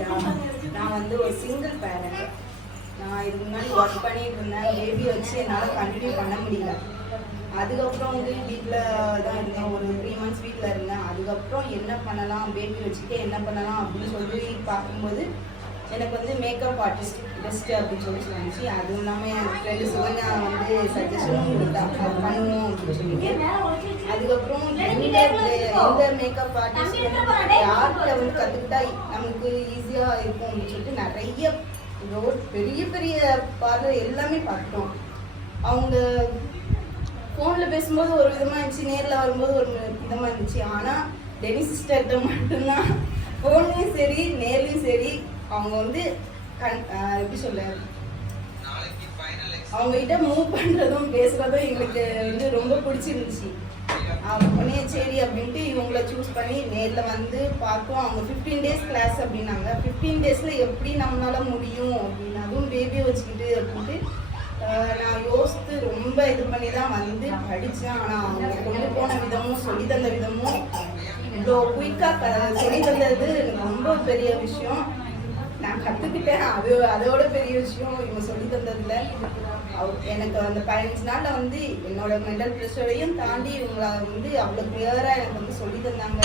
கம்ப்ளீட்டா நான் வந்து ஒரு சிங்கிள் பேரண்ட். நான் இதுக்கு முன்னாடி ஒர்க் பண்ணிட்டு இருந்தேன். பேபி வச்சு என்னால் கண்டினியூ பண்ண முடியல. அதுக்கப்புறம் வந்து வீட்டில் தான் இருந்தேன். ஒரு 3 months வீட்டில் இருந்தேன். அதுக்கப்புறம் என்ன பண்ணலாம், பேபி வச்சுட்டு என்ன பண்ணலாம் அப்படின்னு சொல்லி பார்க்கும்போது எனக்கு வந்து மேக்கப் ஆர்டிஸ்ட் பெஸ்ட்டு அப்படின்னு சொல்லி சொன்னிச்சு. அதுவும் இல்லாமல் என் ஃப்ரெண்டு சுகன்யா வந்து சஜஷனும் கொடுத்தா அது பண்ணணும் அப்படின்னு சொல்லிட்டு. அதுக்கப்புறம் எந்த மேக்கப் ஆர்டிஸ்ட் யார்கிட்ட வந்து கற்றுக்கிட்டா நமக்கு ஈஸியாக இருக்கும் அப்படின்னு சொல்லிட்டு நிறைய பெரிய பெரிய பார்லர் எல்லாமே பார்த்தோம். அவங்க ஃபோனில் பேசும்போது ஒரு விதமாக இருந்துச்சு, நேரில் வரும்போது ஒரு விதமாக இருந்துச்சு. ஆனால் டெனி சிஸ்டர்கிட்ட மட்டும்தான் ஃபோன்லேயும் சரி நேர்லேயும் சரி அவங்க வந்து எப்படி சொல்ல, அவங்ககிட்ட மூவ் பண்ணுறதும் பேசுகிறதும் எங்களுக்கு வந்து ரொம்ப பிடிச்சிருந்துச்சு. உடனே சரி அப்படின்ட்டு இவங்கள சூஸ் பண்ணி நேரில் வந்து பார்த்தோம். அவங்க 15 days கிளாஸ் அப்படின்னாங்க. 15 daysல எப்படி நம்மளால முடியும் அப்படின்னு, அதுவும் பேபியை வச்சுக்கிட்டு அப்படின்ட்டு நான் யோசித்து ரொம்ப இது பண்ணி தான் வந்து படித்தேன். ஆனால் அவங்க கொண்டு போன விதமும் சொல்லி தந்த விதமும் இவ்வளோ குயிக்காக சொல்லி தந்தது ரொம்ப பெரிய விஷயம். நான் கற்றுக்கிட்டேன். அதோட பெரிய விஷயம் இவங்க சொல்லி தந்ததில் எனக்கு அந்த 15 நாளில் வந்து என்னோட மென்டல் ப்ரெஷரையும் தாண்டி இவங்களை வந்து அவ்வளோ கிளியராக எனக்கு வந்து சொல்லி தந்தாங்க.